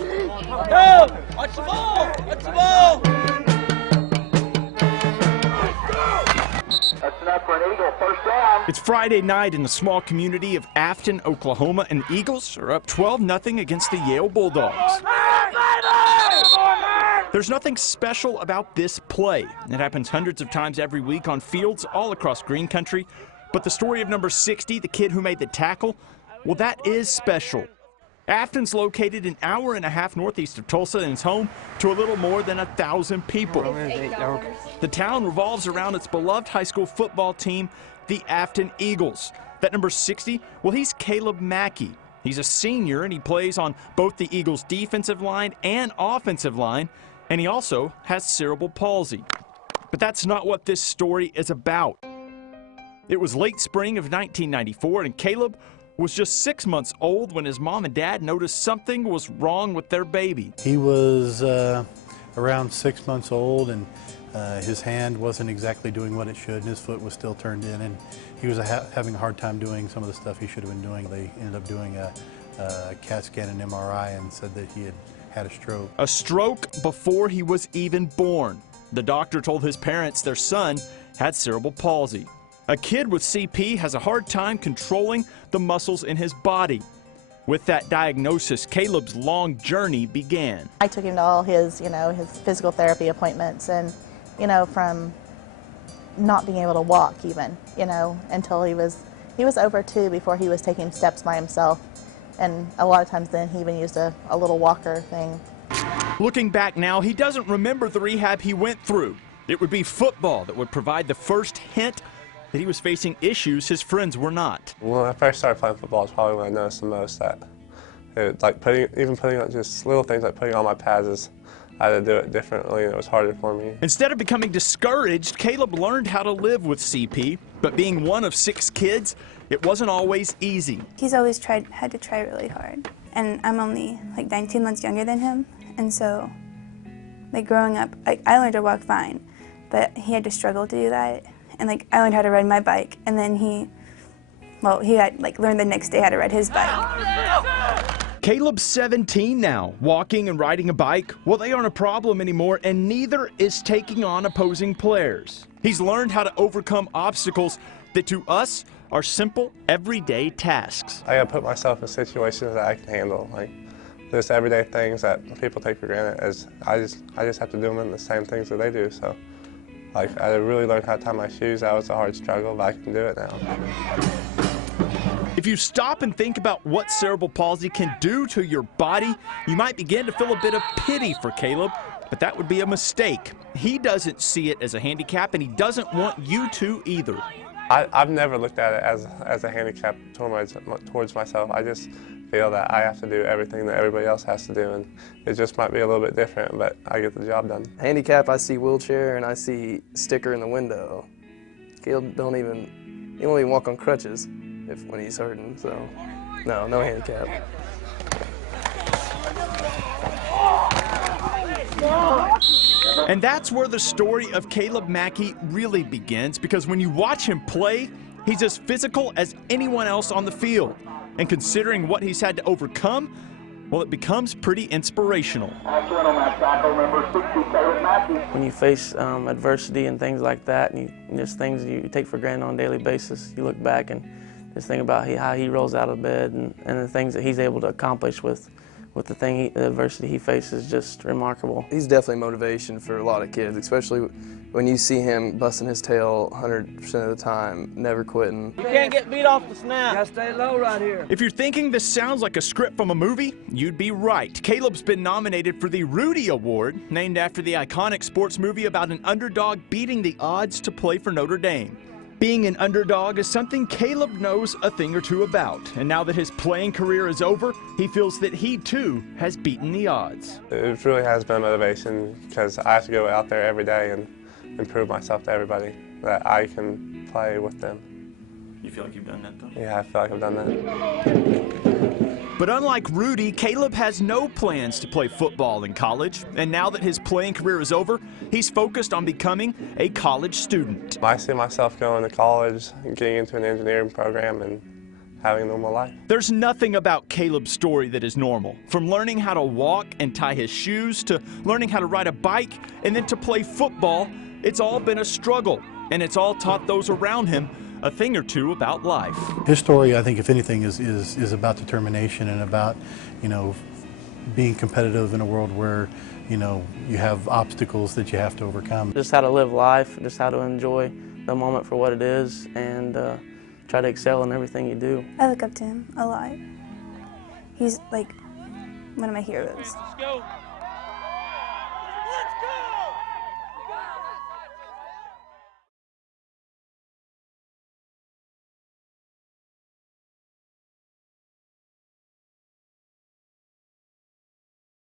Go! Watch the ball! Watch the ball! That's enough for an Eagle. First down. It's Friday night in the small community of Afton, Oklahoma, and the Eagles are up 12-0 against the Yale Bulldogs. There's nothing special about this play. It happens hundreds of times every week on fields all across Green Country. But the story of number 60, the kid who made the tackle, well, that is special. Afton's located an hour and a half northeast of Tulsa and is home to a little more than 1,000 people. The town revolves around its beloved high school football team, the Afton Eagles. That number 60, well, he's Kaleb Mackey. He's a senior, and he plays on both the Eagles' defensive line and offensive line, and he also has cerebral palsy. But that's not what this story is about. It was late spring of 1994, and Kaleb was just 6 months old when his mom and dad noticed something was wrong with their baby. He was around 6 months old, and his hand wasn't exactly doing what it should, and his foot was still turned in, and he was having a hard time doing some of the stuff he should have been doing. They ended up doing a CAT scan and MRI and said that he had a stroke. A stroke before he was even born. The doctor told his parents their son had cerebral palsy. A kid with CP has a hard time controlling the muscles in his body. With that diagnosis, Kaleb's long journey began. I took him to all his, his physical therapy appointments, and, from not being able to walk even, until he was over 2 before he was taking steps by himself. And a lot of times then he even used a little walker thing. Looking back now, he doesn't remember the rehab he went through. It would be football that would provide the first hint that he was facing issues his friends were not. When I first started playing football, it's probably when I noticed the most that putting on just little things like putting on my pads, I had to do it differently, and it was harder for me. Instead of becoming discouraged, Kaleb learned how to live with CP, but being one of 6 kids, it wasn't always easy. He's always had to try really hard, and I'm only like 19 months younger than him, and so growing up, I learned to walk fine, but he had to struggle to do that. And I learned how to ride my bike, and then he had learned the next day how to ride his bike. Kaleb's 17 now, walking and riding a bike. Well, they aren't a problem anymore, and neither is taking on opposing players. He's learned how to overcome obstacles that to us are simple, everyday tasks. I gotta put myself in situations that I can handle, like just everyday things that people take for granted. I just have to do them in the same things that they do. So. I really learned how to tie my shoes. That was a hard struggle, but I can do it now. If you stop and think about what cerebral palsy can do to your body, you might begin to feel a bit of pity for Kaleb, but that would be a mistake. He doesn't see it as a handicap, and he doesn't want you to either. I've never looked at it as a handicap towards myself. I just feel that I have to do everything that everybody else has to do, and it just might be a little bit different, but I get the job done. Handicap, I see wheelchair and I see sticker in the window. Kaleb won't even walk on crutches when he's hurting, so no handicap. And that's where the story of Kaleb Mackey really begins, because when you watch him play, he's as physical as anyone else on the field. And considering what he's had to overcome, well, it becomes pretty inspirational. When you face adversity and things like that, and just things you take for granted on a daily basis, you look back and just think about how he rolls out of bed and the things that he's able to accomplish with the adversity he faces, just remarkable. He's definitely motivation for a lot of kids, especially when you see him busting his tail 100% of the time, never quitting. You can't get beat off the snap. You gotta stay low right here. If you're thinking this sounds like a script from a movie, you'd be right. Kaleb's been nominated for the Rudy Award, named after the iconic sports movie about an underdog beating the odds to play for Notre Dame. Being an underdog is something Kaleb knows a thing or two about, and now that his playing career is over, he feels that he too has beaten the odds. It really has been a motivation, because I have to go out there every day and prove myself to everybody that I can play with them. You feel like you've done that, though? Yeah, I feel like I've done that. But unlike Rudy, Kaleb has no plans to play football in college, and now that his playing career is over, he's focused on becoming a college student. I see myself going to college, getting into an engineering program, and having a normal life. There's nothing about Kaleb's story that is normal. From learning how to walk and tie his shoes to learning how to ride a bike and then to play football, it's all been a struggle, and it's all taught those around him a thing or two about life. His story, I think, if anything, is about determination and about, you know, being competitive in a world where, you know, you have obstacles that you have to overcome. Just how to live life, just how to enjoy the moment for what it is, and try to excel in everything you do. I look up to him a lot. He's like one of my heroes. Let's go.